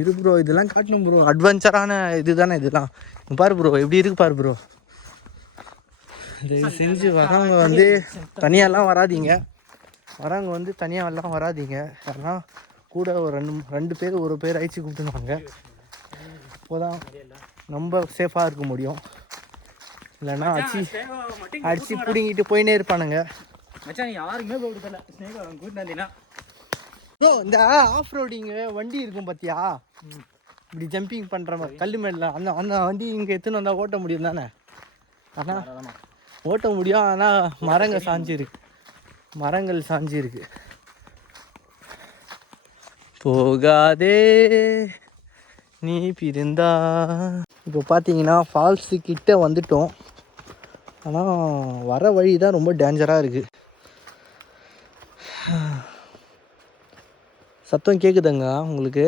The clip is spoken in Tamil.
இது ப்ரோ இதெல்லாம் காட்டணும் ப்ரோ அட்வென்ச்சரான இது தானே இதெல்லாம் பாரு ப்ரோ எப்படி இருக்கு பாரு ப்ரோ தயவு செஞ்சு வரவங்க வந்து தனியாலாம் வராதீங்க. வரவங்க வந்து தனியாக எல்லாம் வராதீங்க. யாருன்னா கூட ஒரு ரெண்டு ரெண்டு பேர் ஒரு பேர் அழைச்சி கூப்பிட்டுன்னு வாங்க. அப்போதான் நம்ம சேஃபாக இருக்க முடியும். இல்லைன்னா அடிச்சு அடிச்சு பிடுங்கிட்டு போயினே இருப்பானுங்க. மச்சான் ஸ்னேக் வந்தீங்கன்னா ப்ரோ இந்த ஆஃப் ரோடிங்கு வண்டி இருக்கும் பார்த்தியா இப்படி ஜம்பிங் பண்ணுற மாதிரி கல் மேல அந்த அந்த வண்டி இங்கே எடுத்துன்னு வந்தால் ஓட்ட முடியும் தானே? ஆனால் ஓட்ட முடியும் ஆனால் மரங்கள் சாஞ்சிருக்கு. மரங்கள் சாஞ்சிருக்கு. போகாதே நீ பிரிந்தா. இப்போ பார்த்தீங்கன்னா ஃபால்ஸு கிட்ட வந்துட்டோம். ஆனால் வர வழி தான் ரொம்ப டேஞ்சராக இருக்குது சத்தம் கேட்குதுங்க உங்களுக்கு?